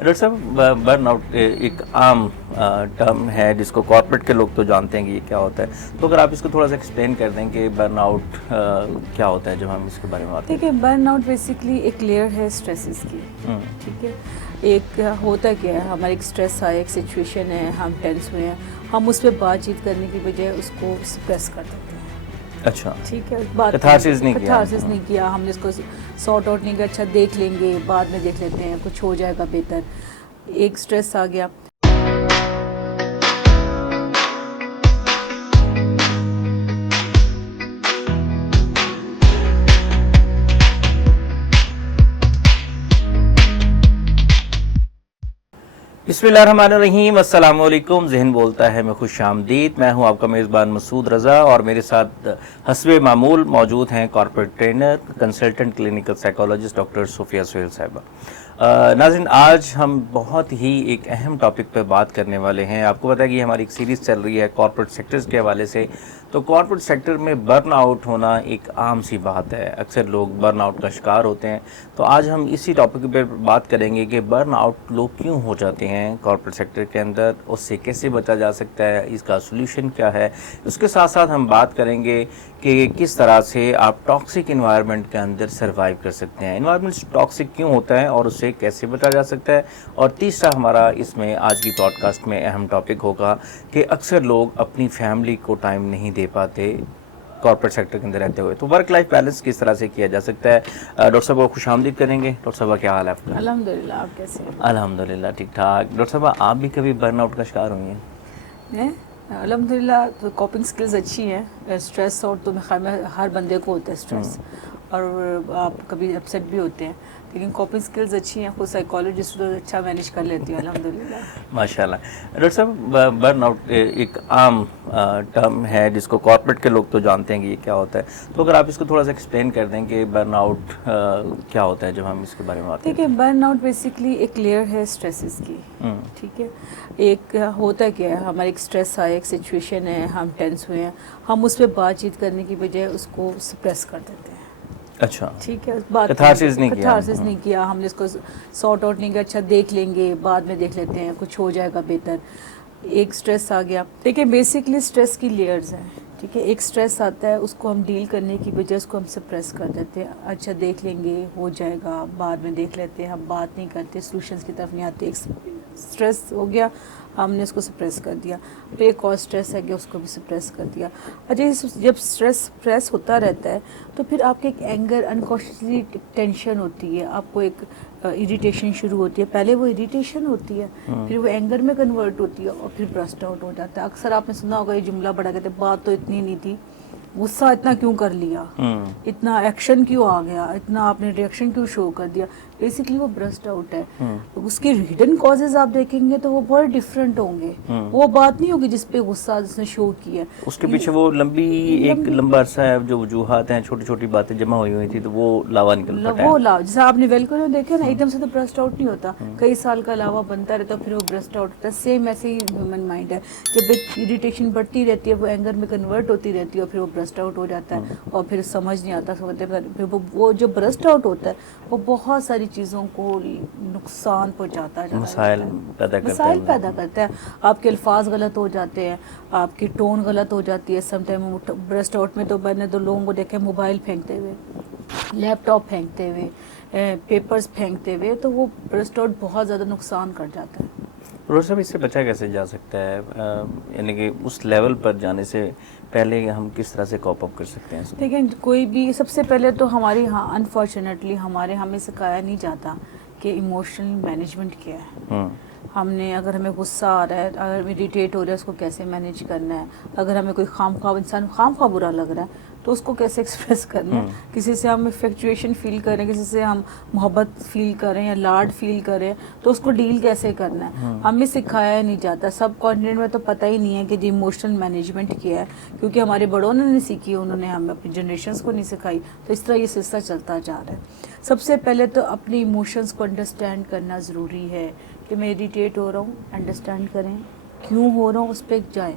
Doctor صاحب burn out ایک عام ٹرم ہے جس کو کارپوریٹ کے لوگ تو جانتے ہیں کہ یہ کیا ہوتا ہے، تو اگر آپ اس کو تھوڑا سا ایکسپلین کر دیں کہ برن آؤٹ کیا ہوتا ہے جب ہم اس کے بارے میں بات کریں۔ دیکھیے برن آؤٹ بیسکلی ایک لیئر ہے اسٹریسز کی، ٹھیک ہے۔ ایک ہوتا کیا ہے، ہمارا ایک اسٹریس آیا، ایک سچویشن ہے، ہم ٹینس ہوئے ہیں، ہم اس پہ بات چیت کرنے کی بجائے اس کو سپریس کر دیتے ہیں۔ اچھا، ٹھیک ہے، بات کتھارسس نہیں کیا، کتھارسس نہیں کیا، ہم نے اس کو سارٹ آؤٹ نہیں کیا، اچھا دیکھ لیں گے، بعد میں دیکھ لیتے ہیں، کچھ ہو جائے گا بہتر، ایک اسٹریس آ گیا۔ بسم اللہ الرحمن الرحیم، السلام علیکم، ذہن بولتا ہے میں خوش آمدید، میں ہوں آپ کا میزبان مسعود رضا، اور میرے ساتھ حسب معمول موجود ہیں corporate trainer, consultant clinical psychologist doctor Sofia Sohail صاحبہ۔ ناظرین، آج ہم بہت ہی ایک اہم ٹاپک پہ بات کرنے والے ہیں۔ آپ کو پتہ ہے کہ ہماری ایک سیریز چل رہی ہے کارپوریٹ سیکٹرز کے حوالے سے، تو کارپوریٹ سیکٹر میں برن آؤٹ ہونا ایک عام سی بات ہے، اکثر لوگ برن آؤٹ کا شکار ہوتے ہیں۔ تو آج ہم اسی ٹاپک پہ بات کریں گے کہ برن آؤٹ لوگ کیوں ہو جاتے ہیں کارپوریٹ سیکٹر کے اندر، اس سے کیسے بچا جا سکتا ہے، اس کا سولوشن کیا ہے۔ اس کے ساتھ ساتھ ہم بات کریں گے کہ کس طرح سے آپ ٹاکسک انوائرمنٹ کے اندر سروائیو کر سکتے ہیں، انوائرمنٹ ٹاکسک کیوں ہوتا ہے اور اس سے کیسے بچا جا سکتا ہے۔ اور تیسرا ہمارا اس میں آج کی براڈ کاسٹ میں اہم ٹاپک ہوگا کہ اکثر لوگ اپنی فیملی کو ٹائم نہیں دے پاتے کارپوریٹ سیکٹر کے اندر رہتے ہوئے، تو ورک لائف بیلنس کس طرح سے کیا جا سکتا ہے۔ ڈاکٹر صاحب کو خوش آمدید کریں گے۔ ڈاکٹر صاحب کیا حال ہے آپ کا؟ الحمدللہ، آپ کیسے ہیں؟ الحمدللہ ٹھیک ٹھاک۔ ڈاکٹر صاحب آپ بھی کبھی برن آؤٹ کا شکار ہوئی ہیں؟ الحمدللہ، تو کوپنگ سکلز اچھی ہیں۔ اسٹریس آؤٹ تو خیال میں ہر بندے کو ہوتا ہے اسٹریس، اور آپ کبھی اپسیٹ بھی ہوتے ہیں، لیکن کوپنگ سکلز اچھی ہیں، خود سائیکالوجسٹ تو اچھا مینیج کر لیتی ہوں الحمدللہ۔ ماشاء اللہ۔ ڈاکٹر صاحب برن آؤٹ ایک عام ٹرم ہے جس کو کارپوریٹ کے لوگ تو جانتے ہیں کہ یہ کیا ہوتا ہے، تو اگر آپ اس کو تھوڑا سا ایکسپلین کر دیں کہ برن آؤٹ کیا ہوتا ہے جب ہم اس کے بارے میں بات کریں۔ دیکھیے برن آؤٹ بیسکلی ایک لیئر ہے اسٹریسز کی، ٹھیک ہے۔ ایک ہوتا کیا ہے، ہمارا ایک اسٹریس آیا، ایک سچویشن ہے، ہم ٹینس ہوئے ہیں، ہم اس پہ بات چیت کرنے کی بجائے اس کو سپریس کر دیتے ہیں۔ اچھا، ٹھیک ہے، بات کتھارسس نہیں کیا، کتھارسس نہیں کیا، ہم نے اس کو سارٹ آؤٹ نہیں کیا، اچھا دیکھ لیں گے، بعد میں دیکھ لیتے ہیں، کچھ ہو جائے گا بہتر، ایک اسٹریس آ گیا۔ دیکھیے بیسکلی اسٹریس کی لیئرز ہیں، ٹھیک ہے۔ ایک اسٹریس آتا ہے، اس کو ہم ڈیل کرنے کی بجائے اس کو ہم سپریس کر دیتے ہیں، اچھا دیکھ لیں گے، ہو جائے گا، بعد میں دیکھ لیتے ہیں، ہم بات نہیں کرتے، سولوشنز کی طرف نہیں آتے۔ ایک اسٹریس ہو گیا، ہم نے اس کو سپریس کر دیا، پھر ایک اور اسٹریس ہے کہ اس کو بھی سپریس کر دیا۔ اچھا جب اسٹریس سپریس ہوتا رہتا ہے تو پھر آپ کے ایک اینگر، انکانشیسلی ٹینشن ہوتی ہے، آپ کو ایک اریٹیشن شروع ہوتی ہے، پہلے وہ اریٹیشن ہوتی ہے، پھر وہ اینگر میں کنورٹ ہوتی ہے، اور پھر برسٹ آؤٹ ہو جاتا ہے۔ اکثر آپ نے سنا ہوگا یہ جملہ بڑا کہتے ہیں، بات تو اتنی نہیں تھی، غصہ اتنا کیوں کر لیا، اتنا ایکشن کیوں آ گیا، اتنا آپ نے ریئیکشن کیوں شو کر دیا۔ بیسکلی وہ برسٹ آؤٹ ہے۔ اس کے ہڈن کازز آپ دیکھیں گے تو وہ بہت ڈفرینٹ ہوں گے، وہ بات نہیں ہوگی جس پہ غصہ جس نے شو کیا ہے، اس کے پیچھے وہ لمبا عرصہ ہے، جو وجوہات ہیں، چھوٹی چھوٹی باتیں جمع ہوئی تھی تو وہ لاوا نکل پڑا ہے۔ وہ جیسے آپ نے ویلکم دیکھا نا، ایک دم سے تو برسٹ آؤٹ نہیں ہوتا، کئی سال کا لاوا بنتا رہتا پھر وہ برسٹ آؤٹ ہوتا ہے۔ سیم ایسے ہی ہیومن مائنڈ ہے، جب ایک اریٹیشن بڑھتی رہتی ہے، وہ اینگر میں کنورٹ ہوتی رہتی ہے، اور پھر وہ برسٹ آؤٹ ہو جاتا ہے، اور پھر سمجھ نہیں آتا، پھر وہ جو برسٹ آؤٹ ہوتا ہے وہ بہت ساری چیزوں کو نقصان پہنچاتا ہے، مسائل پیدا کرتا ہے۔ آپ کے الفاظ غلط ہو جاتے ہیں، آپ کی ٹون غلط ہو جاتی ہے۔ سم ٹائم برسٹ آؤٹ میں تو میں نے 2 لوگوں کو دیکھا موبائل پھینکتے ہوئے، لیپ ٹاپ پھینکتے ہوئے، پیپرز پھینکتے ہوئے، تو وہ برسٹ آؤٹ بہت زیادہ نقصان کر جاتا ہے۔ ڈاکٹر صاحب اس سے بچا کیسے جا سکتا ہے، یعنی کہ اس لیول پر جانے سے پہلے ہم کس طرح سے کوپ اپ کر سکتے ہیں؟ لیکن کوئی بھی، سب سے پہلے تو ہماری انفارچونیٹلی ہمیں سکھایا نہیں جاتا کہ ایموشنل مینجمنٹ کیا ہے۔ ہم نے، اگر ہمیں غصہ آ رہا ہے، اگر ہمیں اریٹیٹ ہو رہا ہے، اس کو کیسے مینیج کرنا ہے، اگر ہمیں کوئی خام خواہ برا لگ رہا ہے تو اس کو کیسے ایکسپریس کرنا ہے، کسی سے ہم افیکچویشن فیل کریں، کسی سے ہم محبت فیل کریں یا لاڈ فیل کریں تو اس کو ڈیل کیسے کرنا ہے، ہمیں سکھایا نہیں جاتا۔ سب کانٹیننٹ میں تو پتہ ہی نہیں ہے کہ جی ایموشنل مینجمنٹ کیا ہے، کیونکہ ہمارے بڑوں نے نہیں سیکھی، انہوں نے ہمیں اپنی جنریشنز کو نہیں سکھائی، تو اس طرح یہ سلسلہ چلتا جا رہا ہے۔ سب سے پہلے تو اپنی ایموشنز کو انڈرسٹینڈ کرنا ضروری ہے، کہ میں اریٹیٹ ہو رہا ہوں، انڈرسٹینڈ کریں کیوں ہو رہا ہوں، اس پہ جائیں۔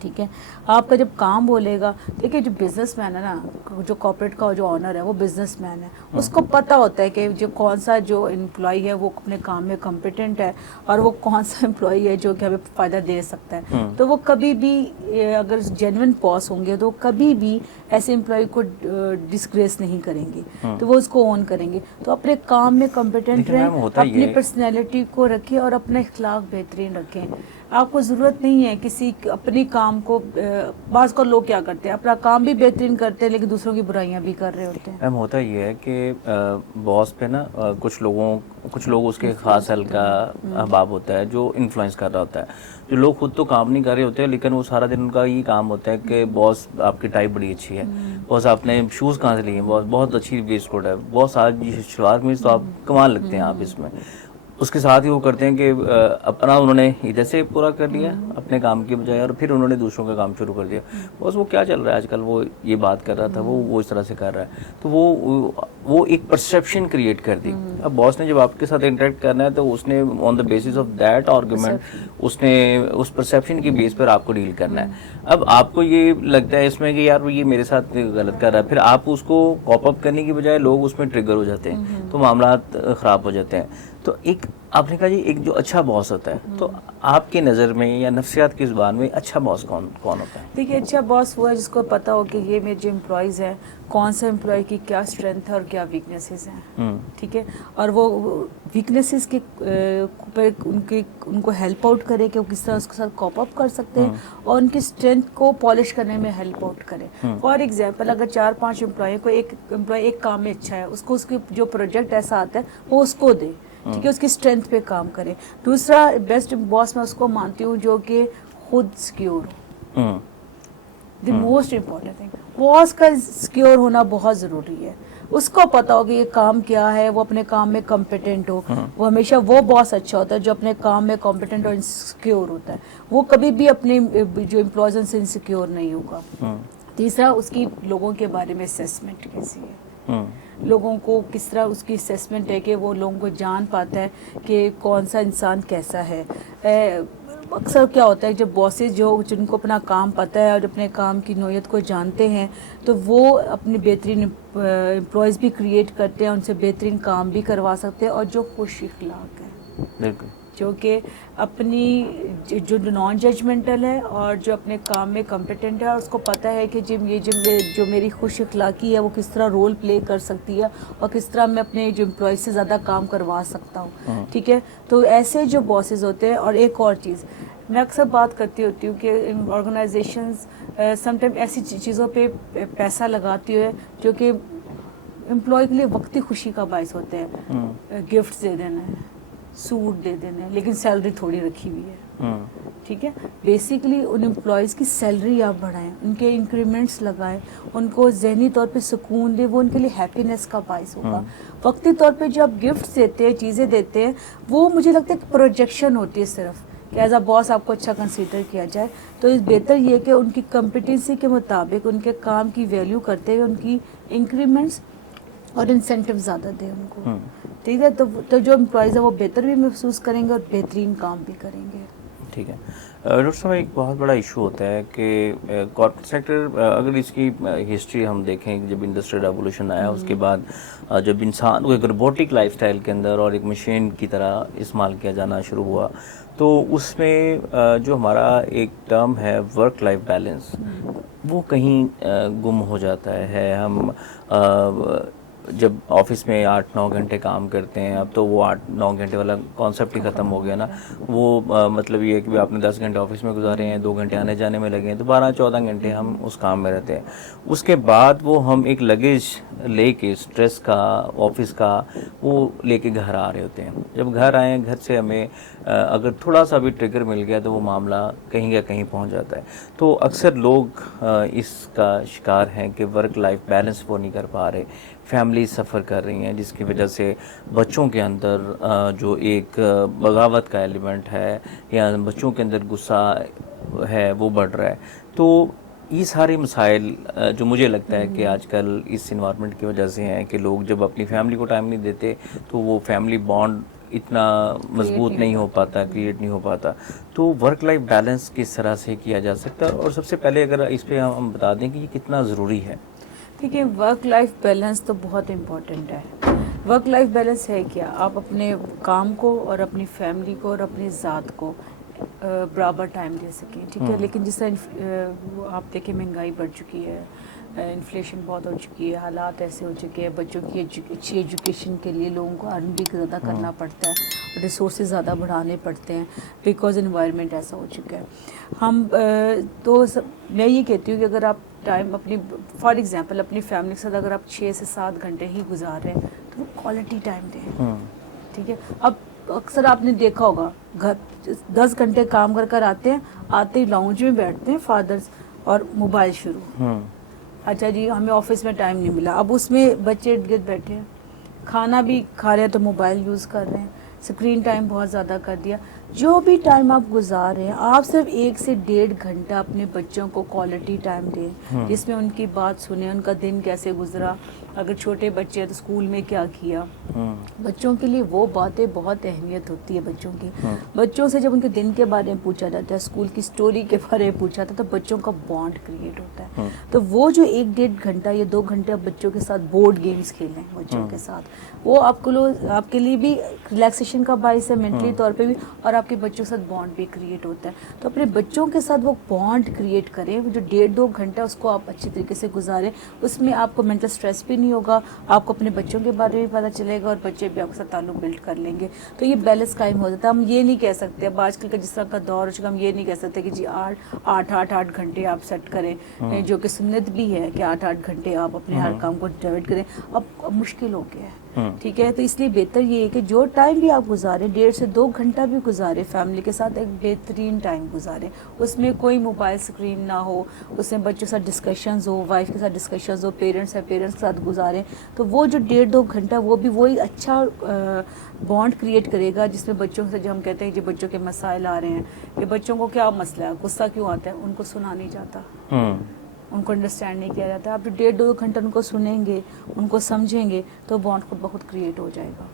ٹھیک ہے. آپ کا جب کام بولے گا, دیکھیے جو بزنس مین ہے نا, جو کارپوریٹ کا جو آنر ہے وہ بزنس مین ہے, اس کو پتہ ہوتا ہے کہ جو کون سا جو امپلائی ہے وہ اپنے کام میں کمپیٹنٹ ہے اور وہ کون سا امپلائی ہے جو کہ ہمیں فائدہ دے سکتا ہے. تو وہ کبھی بھی اگر جینوئن باس ہوں گے تو کبھی بھی ایسے امپلائی کو ڈسگریس نہیں کریں گے, تو وہ اس کو اون کریں گے. تو اپنے کام میں کمپیٹنٹ رہیں, اپنی پرسنالٹی کو رکھیں اور اپنا اخلاق بہترین رکھیں. آپ کو ضرورت نہیں ہے کسی اپنی کام کو, بعض کو لوگ کیا کرتے ہیں اپنا کام بھی بہترین کرتے ہیں لیکن دوسروں کی برائیاں بھی کر رہے ہوتے ہیں. ہوتا یہ ہے کہ باس پہ نا کچھ لوگ اس کے خاص حل کا احباب ہوتا ہے جو انفلوئنس کر رہا ہوتا ہے. جو لوگ خود تو کام نہیں کر رہے ہوتے لیکن وہ سارا دن ان کا یہ کام ہوتا ہے کہ باس آپ کی ٹائی بڑی اچھی ہے, باس آپ نے شوز کہاں سے لیے, بہت اچھی ویسٹ کوٹ ہے, باس آج شلوار قمیض تو آپ کمال لگتے ہیں آپ اس میں. اس کے ساتھ ہی وہ کرتے ہیں کہ اپنا انہوں نے ادھر سے پورا کر لیا اپنے کام کے بجائے اور پھر انہوں نے دوسروں کا کام شروع کر دیا. بس وہ کیا چل رہا ہے آج کل, وہ یہ بات کر رہا تھا وہ اس طرح سے کر رہا ہے, تو وہ ایک پرسیپشن کریٹ کر دی. اب باس نے جب آپ کے ساتھ انٹریکٹ کرنا ہے تو اس نے on the basis of that argument اس نے اس پرسیپشن کی بیس پر آپ کو ڈیل کرنا ہے. اب آپ کو یہ لگتا ہے اس میں کہ یار یہ میرے ساتھ غلط کر رہا ہے, پھر آپ اس کو کاپ اپ کرنے کی بجائے لوگ اس میں ٹریگر ہو جاتے ہیں تو معاملات خراب ہو جاتے ہیں. تو ایک آپ نے کہا جی ایک جو اچھا باس ہوتا ہے, تو آپ کی نظر میں یا نفسیات کی زبان میں اچھا باس کون ہوتا ہے؟ دیکھیے اچھا باس وہ ہے جس کو پتا ہو کہ یہ میرے جو امپلائیز ہیں کون سا امپلائی کی کیا اسٹرینتھ ہے اور کیا ویکنیسز ہیں, ٹھیک ہے, اور وہ ویکنیسز کے ان کو ہیلپ آؤٹ کرے کہ وہ کس طرح اس کے ساتھ کوپ اپ کر سکتے ہیں اور ان کی اسٹرینتھ کو پالش کرنے میں ہیلپ آؤٹ کرے. فار ایگزامپل اگر 4-5 امپلائی کو ایک امپلائی ایک کام میں اچھا ہے, اس کو اس کی جو پروجیکٹ ایسا آتا ہے وہ اس کو دے, ٹھیک ہے, اس کی اسٹرینتھ پہ کام کرے. دوسرا بیسٹ باس میں اس کو مانتی ہوں جو کہ خود سیکیور ہو. The most important thing, boss کا سیکیور ہونا بہت ضروری ہے. اس کو پتا ہو کہ یہ کام کیا ہے, وہ اپنے کام میں کمپیٹنٹ ہو. وہ ہمیشہ وہ باس اچھا ہوتا ہے جو اپنے کام میں کمپیٹنٹ اور سیکیور ہوتا ہے. وہ کبھی بھی اپنے جو امپلائیز سے انسیکیور نہیں ہوگا. تیسرا اس کی لوگوں کے بارے میں اسیسمنٹ کیسی ہے, لوگوں کو کس طرح اس کی اسیسمنٹ ہے کہ وہ لوگوں کو جان پاتا ہے کہ کون سا انسان کیسا ہے. اکثر کیا ہوتا ہے جب باسز جن کو اپنا کام پتہ ہے اور اپنے کام کی نوعیت کو جانتے ہیں تو وہ اپنی بہترین امپلائیز بھی کریٹ کرتے ہیں, ان سے بہترین کام بھی کروا سکتے ہیں, اور جو خوش اخلاق ہے, بالکل, جو کہ اپنی جو نان ججمنٹل ہے اور جو اپنے کام میں کمپیٹنٹ ہے, اور اس کو پتہ ہے کہ جو میری خوش اخلاقی ہے وہ کس طرح رول پلے کر سکتی ہے اور کس طرح میں اپنے جو امپلائیز سے زیادہ کام کروا سکتا ہوں, ٹھیک ہے. تو ایسے جو باسز ہوتے ہیں. اور ایک اور چیز میں اکثر بات کرتی ہوتی ہوں کہ آرگنائزیشنز سم ٹائم ایسی چیزوں پہ پیسہ لگاتی ہے جو کہ امپلائی کے لیے وقتی خوشی کا باعث ہوتے ہیں. گفٹس دے دینا ہے, سوٹ دے دینا ہے, لیکن سیلری تھوڑی رکھی ہوئی ہے, ٹھیک ہے. بیسیکلی ان امپلائیز کی سیلری آپ بڑھائیں, ان کے انکریمنٹس لگائیں, ان کو ذہنی طور پہ سکون دیں, وہ ان کے لیے ہیپینس کا باعث ہوگا. وقتی طور پہ جو آپ گفٹس دیتے ہیں, چیزیں دیتے ہیں, وہ مجھے لگتا ہے کہ پروجیکشن ہوتی ہے صرف کہ ایز اے باس آپ کو اچھا کنسیڈر کیا جائے. تو بہتر یہ کہ ان کی کمپیٹنسی کے مطابق ان کے کام کی ویلیو کرتے ہوئے ان کی انکریمنٹس اور انسینٹیو زیادہ دیں ان کو, ٹھیک ہے. تو جو امپلائیز ہیں وہ بہتر بھی محسوس کریں گے اور بہترین کام بھی کریں گے. ٹھیک ہے. ڈاکٹر صاحب ایک بہت بڑا ایشو ہوتا ہے کہ کارپوریٹ سیکٹر, اگر اس کی ہسٹری ہم دیکھیں, جب انڈسٹریل ریولوشن آیا اس کے بعد جب انسان کو ایک روبوٹک لائف سٹائل کے اندر اور ایک مشین کی طرح استعمال کیا جانا شروع ہوا, تو اس میں جو ہمارا ایک ٹرم ہے ورک لائف بیلنس, وہ کہیں گم ہو جاتا ہے. ہم جب آفس میں 8-9 گھنٹے کام کرتے ہیں, اب تو وہ 8-9 گھنٹے والا کانسیپٹ ہی ختم ہو گیا نا. وہ مطلب یہ ہے کہ آپ نے 10 گھنٹے آفس میں گزارے ہیں, 2 گھنٹے آنے جانے میں لگے ہیں, تو 12-14 گھنٹے ہم اس کام میں رہتے ہیں. اس کے بعد وہ ہم ایک لگیج لے کے, اسٹریس کا, آفس کا, وہ لے کے گھر آ رہے ہوتے ہیں. جب گھر آئیں, گھر سے ہمیں اگر تھوڑا سا بھی ٹریگر مل گیا تو وہ معاملہ کہیں یا کہیں پہنچ جاتا ہے. تو اکثر لوگ اس کا شکار ہیں کہ ورک لائف بیلنس وہ نہیں کر پا رہے, فیملی سفر کر رہی ہیں, جس کی وجہ سے بچوں کے اندر جو ایک بغاوت کا ایلیمنٹ ہے یا بچوں کے اندر غصہ ہے وہ بڑھ رہا ہے. تو یہ سارے مسائل جو مجھے لگتا ہے کہ آج کل اس انوائرمنٹ کی وجہ سے ہیں کہ لوگ جب اپنی فیملی کو ٹائم نہیں دیتے تو وہ فیملی بانڈ اتنا مضبوط نہیں ہو پاتا, کریٹ نہیں ہو پاتا. تو ورک لائف بیلنس کس طرح سے کیا جا سکتا ہے, اور سب سے پہلے اگر اس پہ ہم بتا دیں کہ یہ کتنا ضروری ہے. دیکھیے ورک لائف بیلنس تو بہت امپورٹنٹ ہے. ورک لائف بیلنس ہے کیا, آپ اپنے کام کو اور اپنی فیملی کو اور اپنی ذات کو برابر ٹائم دے سکیں, ٹھیک ہے. لیکن جس طرح آپ دیکھیں مہنگائی بڑھ چکی ہے, انفلیشن بہت ہو چکی ہے, حالات ایسے ہو چکے ہیں, بچوں کی اچھی ایجوکیشن کے لیے لوگوں کو ارن بھی زیادہ کرنا پڑتا ہے, ریسورسز زیادہ بڑھانے پڑتے ہیں بیکاز انوائرمنٹ ایسا ہو چکا ہے. ہم تو میں یہ کہتی ہوں کہ اگر آپ ٹائم اپنی فار ایگزامپل اپنی فیملی کے ساتھ اگر آپ 6 سے 7 گھنٹے ہی گزار رہے ہیں تو وہ کوالٹی ٹائم دیں, ٹھیک ہے. اب اکثر آپ نے دیکھا ہوگا گھر 10 گھنٹے کام کر آتے ہیں, آتے ہی لاؤنج میں بیٹھتے ہیں فادرز اور موبائل شروع. اچھا جی ہمیں آفس میں ٹائم نہیں ملا, اب اس میں بچے ارد گرد بیٹھے ہیں, کھانا بھی کھا رہے ہیں تو موبائل یوز کر رہے ہیں, اسکرین ٹائم بہت زیادہ کر دیا. جو بھی ٹائم آپ گزار رہے ہیں آپ صرف 1 سے 1.5 گھنٹہ اپنے بچوں کو کوالٹی ٹائم دیں, جس میں ان کی بات سنیں, ان کا دن کیسے گزرا, اگر چھوٹے بچے ہیں تو اسکول میں کیا کیا. بچوں کے لیے وہ باتیں بہت اہمیت ہوتی ہے بچوں کی. بچوں سے جب ان کے دن کے بارے میں پوچھا جاتا ہے, اسکول کی سٹوری کے بارے میں پوچھا جاتا ہے, تو بچوں کا بانڈ کریٹ ہوتا ہے. تو وہ جو 1-1.5 گھنٹہ یا 2 گھنٹے آپ بچوں کے ساتھ بورڈ گیمز کھیلیں بچوں کے ساتھ, وہ آپ کے لیے بھی ریلیکسیشن کا باعث ہے مینٹلی طور پہ بھی, اور آپ کے بچوں کے ساتھ بانڈ بھی کریٹ ہوتا ہے. تو اپنے بچوں کے ساتھ وہ بانڈ کریٹ کریں, وہ جو 1.5-2 گھنٹہ اس کو آپ اچھی طریقے سے گزاریں. اس میں آپ کو مینٹل اسٹریس بھی نہیں ہوگا, آپ کو اپنے بچوں کے بارے میں پتہ چلے گا, اور بچے بھی آپ کے ساتھ تعلق بلڈ کر لیں گے. تو یہ بیلنس قائم ہو جاتا ہے. ہم یہ نہیں کہہ سکتے, اب آج کل کا جس طرح کا دور ہو چکا, ہم یہ نہیں کہہ سکتے کہ جی 8 گھنٹے آپ سیٹ کریں, جو کہ سنت بھی ہے کہ 8 گھنٹے آپ اپنے ہر کام کو ڈیوائڈ کریں. اب مشکل ہو گیا ہے, ٹھیک ہے. تو اس لیے بہتر یہ ہے کہ جو ٹائم بھی آپ گزاریں 1.5 سے 2 گھنٹہ بھی گزاریں فیملی کے ساتھ, ایک بہترین ٹائم گزاریں. اس میں کوئی موبائل اسکرین نہ ہو, اس میں بچوں کے ساتھ ڈسکشنز ہو, وائف کے ساتھ ڈسکشنز ہو, پیرنٹس ہیں پیرنٹس کے ساتھ گزاریں. تو وہ جو 1.5-2 گھنٹہ وہ بھی وہی اچھا بانڈ کریٹ کرے گا, جس میں بچوں سے جو ہم کہتے ہیں کہ بچوں کے مسائل آ رہے ہیں, کہ بچوں کو کیا مسئلہ ہے, غصہ کیوں آتا ہے, ان کو سنا نہیں جاتا, ان کو انڈرسٹینڈ نہیں کیا جاتا. آپ جو 1.5-2 گھنٹہ ان کو سنیں گے, ان کو سمجھیں گے, تو بانڈ خود بخود کریٹ ہو جائے گا.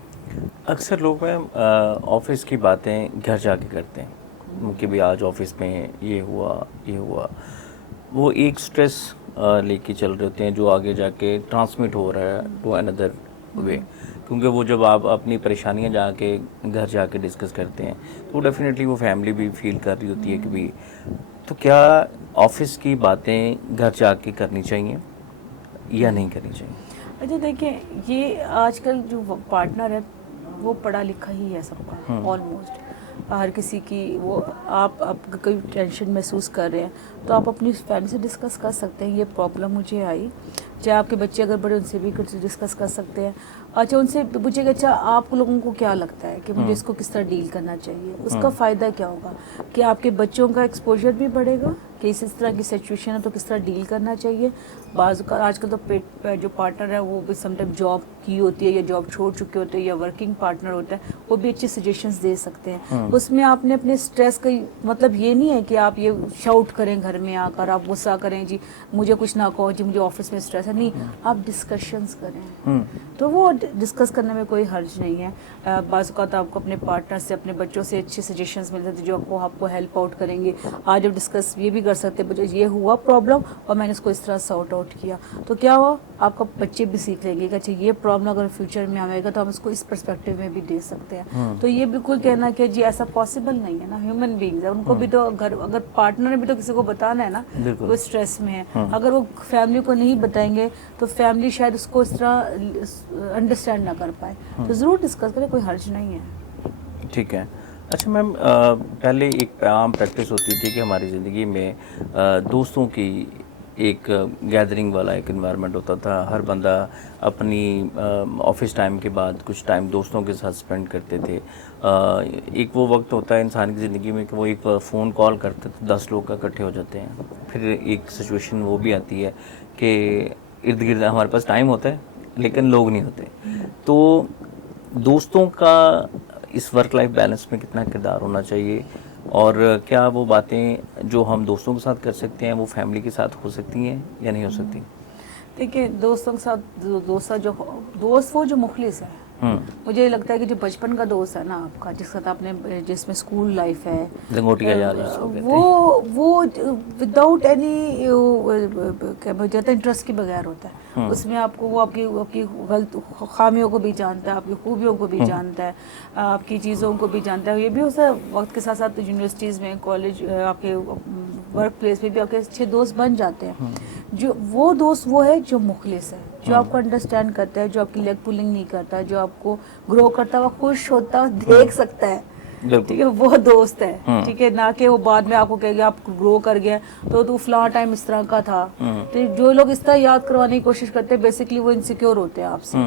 اکثر لوگ آفس کی باتیں گھر جا کے کرتے ہیں کہ بھی آج آفس میں یہ ہوا, وہ ایک سٹریس لے کے چل رہے ہوتے ہیں جو آگے جا کے ٹرانسمٹ ہو رہا ہے ٹو اندر وے. کیونکہ وہ جب آپ اپنی پریشانیاں گھر جا کے ڈسکس کرتے ہیں تو ڈیفینیٹلی وہ فیملی بھی فیل کر رہی ہوتی ہے کہ بھی. تو کیا آفس کی باتیں گھر جا کے کرنی چاہیے یا نہیں کرنی چاہیے؟ اچھا دیکھیں, یہ آج کل جو پارٹنر ہے وہ پڑھا لکھا ہی ہے سب کا آلموسٹ, ہر کسی کی. وہ آپ کوئی ٹینشن محسوس کر رہے ہیں تو آپ اپنی فیملی سے ڈسکس کر سکتے ہیں, یہ پرابلم مجھے آئی. چاہے آپ کے بچے اگر بڑے, ان سے بھی ڈسکس کر سکتے ہیں. اچھا ان سے پوچھے گا اچھا آپ لوگوں کو کیا لگتا ہے کہ مجھے اس کو کس طرح ڈیل کرنا چاہیے. اس کا فائدہ کیا ہوگا کہ آپ کے بچوں کا ایکسپوجر بھی بڑھے گا کہ اس طرح کی سچویشن ہے تو کس طرح ڈیل کرنا چاہیے. بعض آج کل تو جو پارٹنر ہے وہ بھی سم ٹائم جاب کی ہوتی ہے یا جاب چھوڑ چکے ہوتے ہیں یا ورکنگ پارٹنر ہوتا ہے, وہ بھی اچھی سجیشنز دے سکتے ہیں. اس میں آپ نے اپنے اسٹریس کا مطلب یہ نہیں ہے کہ آپ یہ شاؤٹ کریں گھر میں آ کر, آپ غصہ کریں جی مجھے کچھ نہ کہو جی مجھے آفس میں اسٹریس ہے. نہیں, آپ ڈسکشنز کریں, تو وہ ڈسکس کرنے میں کوئی حرج نہیں ہے. بعض اوقات آپ کو اپنے پارٹنر سے, اپنے بچوں سے اچھی سجیشنز مل جاتی جو آپ کو ہیلپ آؤٹ کریں گے. آج جب ڈسکس یہ بھی کر سکتے ہیں بچے یہ ہوا پرابلم اور میں نے اس کو اس طرح سارٹ آؤٹ کیا, تو کیا ہوا آپ کا بچے بھی سیکھ لیں گے کہ اچھا یہ پرابلم اگر فیوچر میں آئے گا تو ہم اس کو اس پرسپیکٹو میں بھی دے سکتے ہیں. تو یہ بالکل کہنا کہ جی ایسا پاسبل نہیں ہے نا, ہیومن بینگز ہے, ان کو بھی تو اگر پارٹنر نے بھی تو کسی کو بتانا ہے نا وہ اسٹریس میں ہے. اگر وہ فیملی کو نہیں بتائیں گے تو فیملی شاید اس کو اس طرح انڈرسٹینڈ نہ کر پائے. تو ضرور ڈسکس کریں, کوئی حرج نہیں ہے. ٹھیک ہے. اچھا میم, پہلے ایک عام پریکٹس ہوتی تھی کہ ہماری زندگی میں دوستوں کی ایک گیدرنگ والا ایک انوائرمنٹ ہوتا تھا. ہر بندہ اپنی آفس ٹائم کے بعد کچھ ٹائم دوستوں کے ساتھ اسپینڈ کرتے تھے. ایک وہ وقت ہوتا ہے انسان کی زندگی میں کہ وہ ایک فون کال کرتے تو 10 لوگ اکٹھے ہو جاتے ہیں. پھر ایک سچویشن وہ بھی آتی ہے کہ ارد گرد ہمارے پاس ٹائم ہوتا ہے لیکن لوگ نہیں ہوتے. تو دوستوں کا اس ورک لائف بیلنس میں کتنا کردار ہونا چاہیے, اور کیا وہ باتیں جو ہم دوستوں کے ساتھ کر سکتے ہیں وہ فیملی کے ساتھ ہو سکتی ہیں یا نہیں ہو سکتی؟ دیکھیے دوستوں کے ساتھ دوست وہ جو مخلص ہے مجھے یہ لگتا ہے کہ جو بچپن کا دوست ہے نا آپ کا، جس کے ساتھ آپ نے جس میں اسکول لائف ہے، لنگوٹی کا یار جس کو کہتے ہیں، وہ وداؤٹ اینی کیا جاتا ہے انٹرسٹ کے بغیر ہوتا ہے. اس میں آپ کو وہ آپ کی غلط خامیوں کو بھی جانتا ہے، آپ کی خوبیوں کو بھی جانتا ہے، آپ کی چیزوں کو بھی جانتا ہے. یہ بھی ہوتا ہے وقت کے ساتھ ساتھ یونیورسٹیز میں، کالج، آپ کے ورک پلیس میں بھی آپ کے اچھے دوست بن جاتے ہیں. جو وہ دوست وہ ہے جو مخلص ہے، جو آپ کو انڈرسٹینڈ کرتا ہے، جو آپ کی لیگ پولنگ نہیں کرتا، جو آپ کو گرو کرتا ہے، وہ خوش ہوتا ہے، دیکھ سکتا ہے. ٹھیک ہے، وہ دوست ہے. ٹھیک ہے، نہ کہ وہ بعد میں آپ کو کہے گا آپ گرو کر گیا تو فلاں ٹائم اس طرح کا تھا. تو جو لوگ اس طرح یاد کروانے کی کوشش کرتے ہیں بیسکلی وہ انسیکیور ہوتے ہیں آپ سے.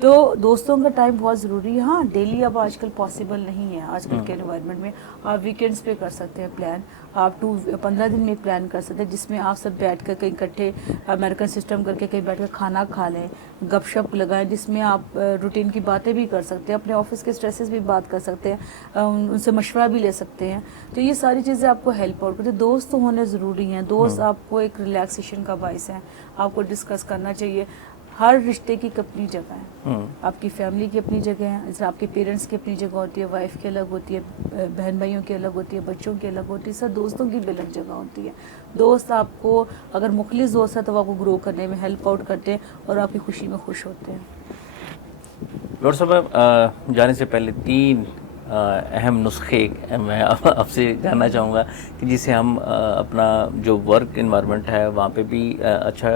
تو دوستوں کا ٹائم بہت ضروری ہے. ہاں ڈیلی اب آج کل پاسبل نہیں ہے آج کل کے انوائرمنٹ میں. آپ ویکینڈس پہ کر سکتے ہیں پلان، آپ 15 دن میں پلان کر سکتے ہیں جس میں آپ سب بیٹھ کر کہیں اکٹھے امریکن سسٹم کر کے کہیں بیٹھ کر کھانا کھا لیں، گپ شپ لگائیں، جس میں آپ روٹین کی باتیں بھی کر سکتے ہیں، اپنے آفس کے اسٹریسز بھی بات کر سکتے ہیں، ان سے مشورہ بھی لے سکتے ہیں. تو یہ ساری چیزیں آپ کو ہیلپ آؤٹ کرتے ہیں. دوست تو ہونے ضروری ہیں. دوست آپ کو ایک ریلیکسیشن کا باعث ہے. آپ کو ڈسکس کرنا چاہیے. ہر رشتے کی اپنی جگہ ہے. آپ کی فیملی کی اپنی جگہ ہے، جیسے آپ کے پیرنٹس کی اپنی جگہ ہوتی ہے، وائف کی الگ ہوتی ہے، بہن بھائیوں کی الگ ہوتی ہے، بچوں کی الگ ہوتی ہے، سب دوستوں کی بھی الگ جگہ ہوتی ہے. دوست آپ کو اگر مخلص دوست ہے تو وہ آپ کو گرو کرنے میں ہیلپ آؤٹ کرتے ہیں اور آپ کی خوشی میں خوش ہوتے ہیں. ڈاکٹر صاحب جانے سے پہلے 3 اہم نسخے میں آپ سے جاننا چاہوں گا کہ جسے ہم اپنا جو ورک انوائرمنٹ ہے وہاں پہ بھی اچھا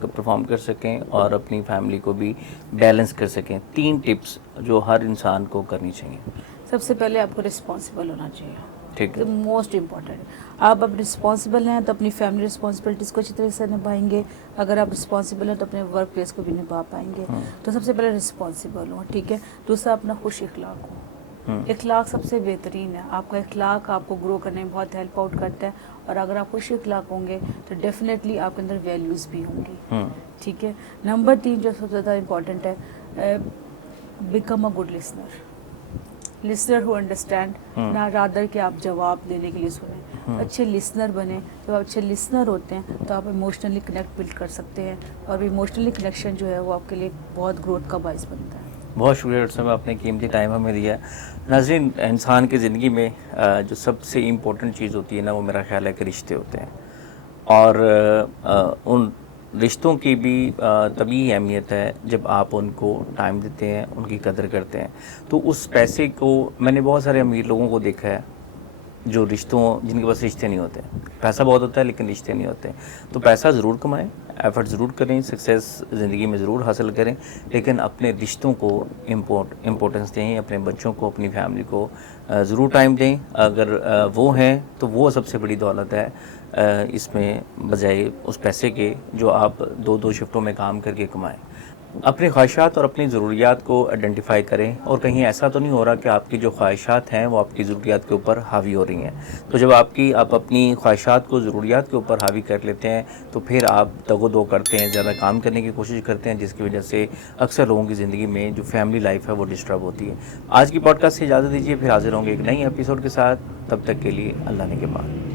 پرفارم کر سکیں اور اپنی فیملی کو بھی بیلنس کر سکیں. 3 ٹپس جو ہر انسان کو کرنی چاہیے. سب سے پہلے آپ کو رسپانسبل ہونا چاہیے. ٹھیک ہے. Most important. آپ اب رسپانسبل ہیں تو اپنی فیملی رسپانسبلٹیز کو اچھی طرح سے نبھائیں گے. اگر آپ رسپانسبل ہیں تو اپنے ورک پلیس کو بھی نبھا پائیں گے. تو سب سے پہلے رسپانسبل ہوں. ٹھیک ہے. دوسرا اپنا خوش اخلاق ہو. اخلاق سب سے بہترین ہے. آپ کا اخلاق آپ کو گرو کرنے میں بہت ہیلپ آؤٹ کرتا ہے. اور اگر آپ خوش اخلاق ہوں گے تو ڈیفینیٹلی آپ کے اندر ویلیوز بھی ہوں گی. ٹھیک ہے. نمبر 3 جو سب سے زیادہ امپورٹنٹ ہے، become a good listener. Listener who understand, نہ رادر کہ آپ جواب دینے کے لیے سنیں. اچھے لسنر بنیں. جب آپ اچھے لسنر ہوتے ہیں تو آپ ایموشنلی کنیکٹ بلڈ کر سکتے ہیں، اور ایموشنلی کنیکشن جو ہے وہ آپ کے لیے بہت گروتھ کا باعث بنتا ہے. بہت شکریہ ڈاکٹر صاحب، آپ نے قیمتی ٹائم ہمیں دیا. ناظرین، انسان کی زندگی میں جو سب سے امپورٹنٹ چیز ہوتی ہے نا، وہ میرا خیال ہے کہ رشتے ہوتے ہیں. اور ان رشتوں کی بھی تبھی اہمیت ہے جب آپ ان کو ٹائم دیتے ہیں، ان کی قدر کرتے ہیں. تو اس پیسے کو میں نے بہت سارے امیر لوگوں کو دیکھا ہے جو جن کے پاس رشتے نہیں ہوتے. پیسہ بہت ہوتا ہے لیکن رشتے نہیں ہوتے. تو پیسہ ضرور کمائیں، ایفرٹ ضرور کریں، سکسیس زندگی میں ضرور حاصل کریں، لیکن اپنے رشتوں کو امپورٹنس دیں. اپنے بچوں کو، اپنی فیملی کو ضرور ٹائم دیں. اگر وہ ہیں تو وہ سب سے بڑی دولت ہے اس میں، بجائے اس پیسے کے جو آپ 2 شفٹوں میں کام کر کے کمائیں. اپنی خواہشات اور اپنی ضروریات کو آئیڈینٹیفائی کریں، اور کہیں ایسا تو نہیں ہو رہا کہ آپ کی جو خواہشات ہیں وہ آپ کی ضروریات کے اوپر حاوی ہو رہی ہیں. تو جب آپ اپنی خواہشات کو ضروریات کے اوپر حاوی کر لیتے ہیں تو پھر آپ دگ و دو کرتے ہیں، زیادہ کام کرنے کی کوشش کرتے ہیں، جس کی وجہ سے اکثر لوگوں کی زندگی میں جو فیملی لائف ہے وہ ڈسٹرب ہوتی ہے. آج کی پوڈ کاسٹ سے اجازت دیجیے، پھر حاضر ہوں گے ایک نئی ایپیسوڈ کے ساتھ. تب تک کے لیے اللہ نے کے بعد.